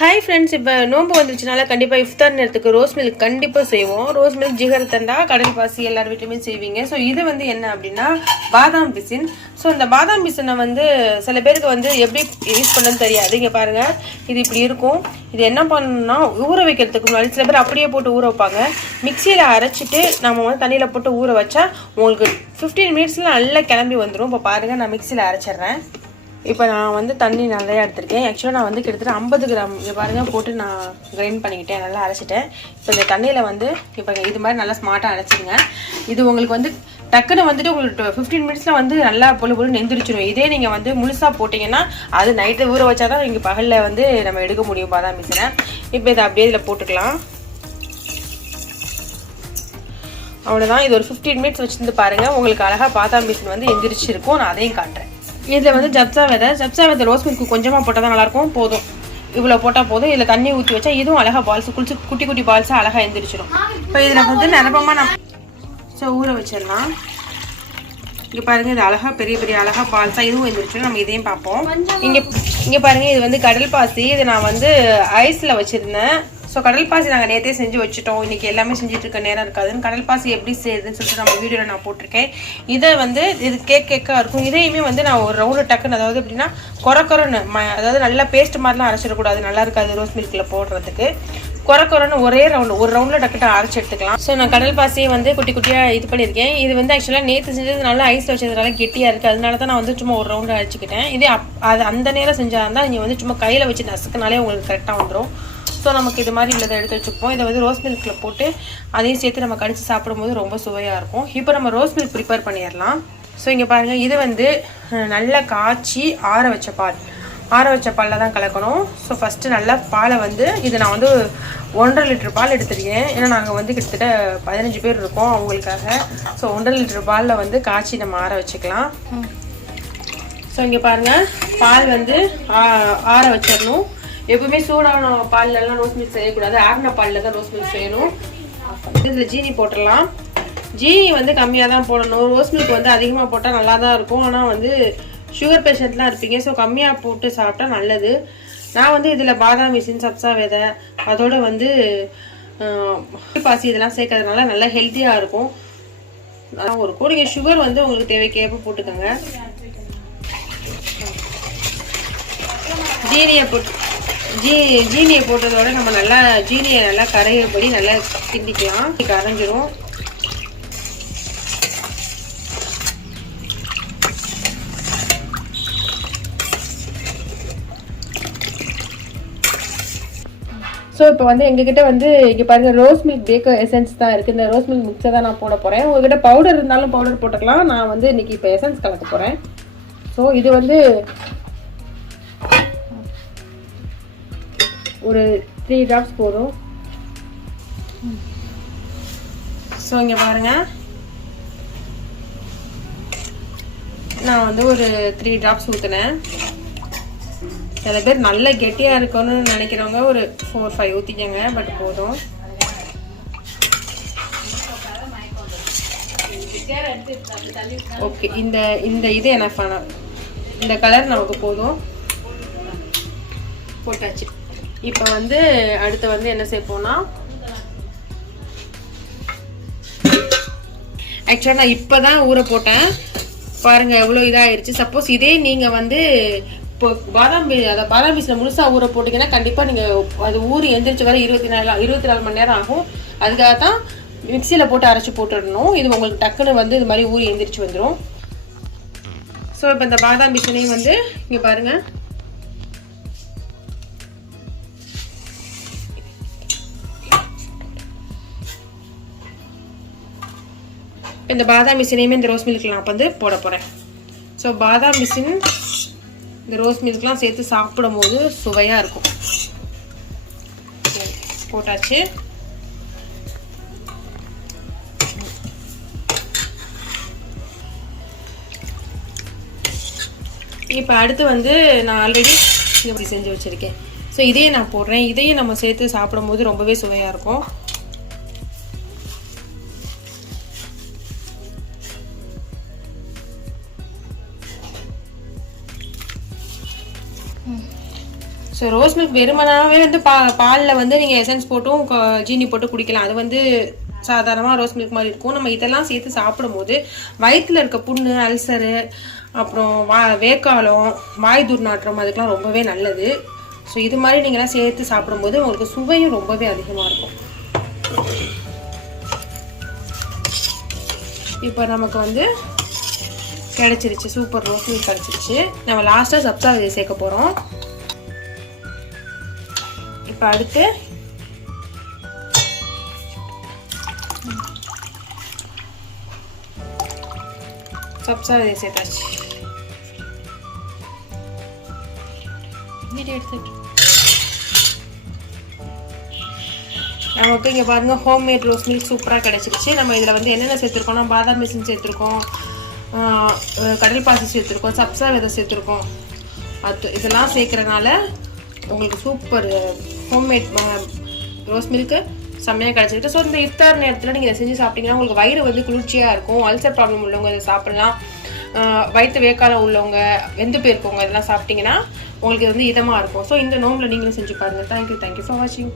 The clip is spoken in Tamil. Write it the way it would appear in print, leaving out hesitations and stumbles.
ஹாய் ஃப்ரெண்ட்ஸ், இப்போ நோம்பு வந்துருச்சுனால கண்டிப்பாக இஃப்தார் நேரத்துக்கு ரோஸ் மில்க் கண்டிப்பாக செய்வோம். ரோஸ் மில்க், ஜிகர்தண்டா, கடல் பாசி எல்லார் வீட்லையுமே செய்வீங்க. ஸோ இது வந்து என்ன அப்படின்னா பாதாம் பிசின். ஸோ இந்த பாதாம் பிசினை வந்து சில பேருக்கு வந்து எப்படி யூஸ் பண்ணுன்னு தெரியாது. இங்கே பாருங்கள், இது இப்படி இருக்கும். இது என்ன பண்ணணும்னா ஊற வைக்கிறதுக்கு முன்னாடி சில பேர் அப்படியே போட்டு ஊற வைப்பாங்க. மிக்சியில் அரைச்சிட்டு நம்ம வந்து தண்ணியில் போட்டு ஊற வச்சா உங்களுக்கு 15 மினிட்ஸில் நல்லா கிளம்பி வந்துடும். இப்போ பாருங்கள், நான் மிக்சியில் அரைச்சிட்றேன். இப்போ நான் வந்து தண்ணி நிறையா எடுத்திருக்கேன். ஆக்சுவலாக நான் வந்து கிட்டத்தட்ட 50 கிராம் இங்கே பாருங்கள் போட்டு நான் கிரைண்ட் பண்ணிக்கிட்டேன், நல்லா அரைச்சிட்டேன். இப்போ இந்த தண்ணியில் வந்து இப்போ இது மாதிரி நல்லா ஸ்மார்ட்டாக அரைச்சிடுங்க. இது உங்களுக்கு வந்து டக்குன்னு வந்துட்டு உங்களுக்கு 15 மினிட்ஸில் வந்து நல்லா பொழு நெந்திரிச்சிடும். இதே நீங்கள் வந்து முழுசாக போட்டிங்கன்னா அது நைட்டு ஊற வச்சா தான் இங்கே பகலில் வந்து நம்ம எடுக்க முடியும் பாதாம் பிசினை. இப்போ இதை அப்படியே இதில் போட்டுக்கலாம். அவ்வளோதான். இது ஒரு 15 மினிட்ஸ் வச்சுருந்து பாருங்கள், உங்களுக்கு அழகாக பாதாம் பிசின் வந்து எந்திரிச்சிருக்கும். நான் அதையும் காட்டுறேன். இதில் வந்து ஜப்சா விதை ரோஸ் மில்க் கொஞ்சமாக போட்டால் தான் நல்லாயிருக்கும். போதும், இவ்வளோ போட்டால் போதும். இதில் தண்ணி ஊற்றி வச்சா இதுவும் அழகாக பால்ஸ் குளிச்சு குட்டி குட்டி பால்ஸாக அழகாக எழுந்திரிச்சிடும். இப்போ இதில் வந்து நிரப்பமாக நம்ம ஊற வச்சிடலாம். இங்கே பாருங்கள், இது அழகாக பெரிய பெரிய அழகாக பால்ஸாக இதுவும் எழுந்திரிச்சிடும். நம்ம இதையும் பார்ப்போம். இங்கே பாருங்கள், இது வந்து கடல் பாசி. இது நான் வந்து ஐஸில் வச்சுருந்தேன். ஸோ கடல் பாசி நாங்கள் நேற்றே செஞ்சு வச்சுட்டோம். இன்றைக்கி எல்லாமே செஞ்சுட்டு இருக்க நேரம் இருக்காதுன்னு கடல் பாசி எப்படி செய்யுதுன்னு சொல்லிட்டு நம்ம வீடியோவில் நான் போட்டிருக்கேன். இதை வந்து இது கேக்காக இருக்கும். இதையுமே வந்து நான் ஒரு ரவுண்டு டக்குன்னு, அதாவது எப்படின்னா குறன்னு அதாவது நல்லா பேஸ்ட் மாதிரிலாம் அரைச்சிடக்கூடாது, நல்லா இருக்காது ரோஸ் மில்கில் போடுறதுக்கு. குறன்னு ஒரு ரவுண்டில் டக்குட்டு அரைச்சி எடுத்துக்கலாம். ஸோ நான் கடல் பாசியை வந்து குட்டி குட்டியாக இது பண்ணியிருக்கேன். இது வந்து ஆக்சுவலாக நேற்று செஞ்சதுனால ஐஸில் வச்சதுனால கெட்டியாக இருக்குது. அதனால தான் நான் வந்து சும்மா ஒரு ரவுண்டு அரைச்சிக்கிட்டேன். இதே அது அந்த நேரம் செஞ்சால் இருந்தால் நீங்கள் வந்து சும்மா கையில் வச்சு நசுக்குனாலே உங்களுக்கு கரெக்டாக வந்துடும். ஸோ நமக்கு இது மாதிரி உள்ளதை எடுத்து வச்சுப்போம். இதை வந்து ரோஸ் மில்கில் போட்டு அதையும் சேர்த்து நம்ம கடிச்சு சாப்பிடும்போது ரொம்ப சுவையாக இருக்கும். இப்போ நம்ம ரோஸ் மில்க் ப்ரிப்பேர் பண்ணிடலாம். ஸோ இங்கே பாருங்கள், இது வந்து நல்லா காய்ச்சி ஆற வச்ச பாலில் தான் கலக்கணும். ஸோ ஃபஸ்ட்டு நல்லா பாலை வந்து இது நான் வந்து 1.5 லிட்டர் பால் எடுத்துருக்கேன். ஏன்னா நாங்கள் வந்து கிட்டத்தட்ட 15 பேர் இருக்கோம் அவங்களுக்காக. ஸோ 1.5 லிட்டர் பாலில் வந்து காய்ச்சி நம்ம ஆற வச்சுக்கலாம். ஸோ இங்கே பாருங்கள், பால் வந்து ஆற வச்சிடணும். எப்பவுமே சூடான பால்லலாம் ரோஸ் மில்க் செய்யக்கூடாது, ஆறின பாலில் தான் ரோஸ் மில்க் செய்யணும். இதில் ஜீனி போட்டுடலாம். ஜீனி வந்து கம்மியாக தான் போடணும். ரோஸ் மில்க் வந்து அதிகமாக போட்டால் நல்லா தான் இருக்கும். ஆனால் வந்து சுகர் பேஷண்ட்லாம் இருப்பீங்க, ஸோ கம்மியாக போட்டு சாப்பிட்டா நல்லது. நான் வந்து இதில் பாதாம் பிசின், சப்சா விதை, அதோட வந்து பாசி இதெல்லாம் சேர்க்கறதுனால நல்லா ஹெல்த்தியாக இருக்கும், நல்லா இருக்கும். நீங்கள் சுகர் வந்து உங்களுக்கு தேவைக்கேற்ப போட்டுக்கோங்க. ஜீனியை போட்டதோட நம்ம நல்லா ஜீனியை நல்லா கரையபடி நல்லா கிண்டிக்கலாம். கரைஞ்சிரும். ஸோ இப்போ வந்து எங்ககிட்ட வந்து இங்கே பாருங்கள் ரோஸ் மில்க் பேக்கர் எசன்ஸ் தான் இருக்குது. இந்த ரோஸ் மில்க் மிக்ஸை தான் நான் போட போகிறேன். உங்ககிட்ட பவுடர் இருந்தாலும் பவுடர் போட்டுக்கலாம். நான் வந்து இன்றைக்கி இப்போ எசன்ஸ் கலக்க போகிறேன். ஸோ இது வந்து ஒரு 3 ட்ராப்ஸ் போதும். ஸோ இங்கே பாருங்கள், நான் வந்து ஒரு 3 ட்ராப்ஸ் ஊற்றினேன். சில பேர் நல்ல கெட்டியாக இருக்கணும்னு நினைக்கிறவங்க ஒரு 4-5 ஊற்றிக்கங்க, பட் போதும். ஓகே, இந்த இது என்ன இந்த கலர் நமக்கு போதும். போட்டாச்சு. இப்போ வந்து அடுத்து வந்து என்ன சேர்ப்போம்னா, ஆக்சுவலாக நான் இப்போ தான் ஊற போட்டேன். பாருங்கள் எவ்வளோ இதாகிடுச்சு. சப்போஸ் இதே நீங்கள் வந்து இப்போ பாதாம் பீஸில் முழுசாக ஊற போட்டிங்கன்னா கண்டிப்பாக நீங்கள் அது ஊறி எந்திரிச்சு வர 24 மணி நேரம் ஆகும். அதுக்காக தான் மிக்சியில் போட்டு அரைச்சி போட்டுடணும். இது உங்களுக்கு டக்குன்னு வந்து இது மாதிரி ஊறி எந்திரிச்சு வந்துடும். ஸோ இப்போ இந்த பாதாம் பீஸனையும் வந்து இங்கே பாருங்கள், இந்த பாதாம் மிஷினையுமே இந்த ரோஸ் மில்கில் நான் வந்து போட போகிறேன். ஸோ பாதாம் மிஷின் இந்த ரோஸ் மில்க்லாம் சேர்த்து சாப்பிடும் போது சுவையாக இருக்கும். போட்டாச்சு. இப்போ அடுத்து வந்து நான் ஆல்ரெடி இப்படி செஞ்சு வச்சுருக்கேன். ஸோ இதையே நான் போடுறேன். இதையும் நம்ம சேர்த்து சாப்பிடும்போது ரொம்பவே சுவையாக இருக்கும். ஸோ ரோஸ் மில்க் வெறுமனாவே வந்து பாலில் வந்து நீங்கள் எசன்ஸ் போட்டும் ஜீனி போட்டு குடிக்கலாம். அது வந்து சாதாரணமாக ரோஸ் மில்க் மாதிரி இருக்கும். நம்ம இதெல்லாம் சேர்த்து சாப்பிடும்போது வயிற்றில் இருக்க புண்ணு, அல்சரு, அப்புறம் வேக்காலம், வாய் துர்நாற்றம் அதுக்கெலாம் ரொம்பவே நல்லது. ஸோ இது மாதிரி நீங்கள்லாம் சேர்த்து சாப்பிடும்போது உங்களுக்கு சுவையும் ரொம்பவே அதிகமாக இருக்கும். இப்போ நமக்கு வந்து கிடச்சிருச்சு, சூப்பர் ரோஸ் மில்க் கிடச்சிருச்சு. நம்ம லாஸ்ட்டாக சப்ஸா விதை சேர்க்க போகிறோம். இப்போ அடுத்து சப்ஸா விதை சேர்த்தாச்சு. நமக்கு இங்கே பாருங்க ஹோம்மேட் ரோஸ் மில்க் சூப்பராக கிடச்சிருச்சு. நம்ம இதில் வந்து என்னென்ன சேர்த்துருக்கோம்னா பாதாம் மிஷின் சேர்த்துருக்கோம், கடல் பாசி சேர்த்துருக்கோம், சப்ஸா விதை சேர்த்துருக்கோம். இதெல்லாம் சேர்க்குறதுனால உங்களுக்கு சூப்பர் ஹோம்மேட் ரோஸ் மில்க்கு செம்மையாக கிடச்சிருக்கு. ஸோ இந்த இஃப்தார் நேரத்தில் நீங்கள் இதை செஞ்சு சாப்பிட்டீங்கன்னா உங்களுக்கு வயிறு வந்து குளிர்ச்சியாக இருக்கும். அல்சர் ப்ராப்ளம் உள்ளவங்க இதை சாப்பிட்லாம். வயிற்று வேக்காலம் உள்ளவங்க, வெந்து போயிருக்கவங்க இதெல்லாம் சாப்பிட்டீங்கன்னா உங்களுக்கு வந்து இதமாக இருக்கும். ஸோ இந்த நோம்பில் நீங்களும் செஞ்சு பாருங்கள். தேங்க்யூ ஃபார் வாட்சிங்.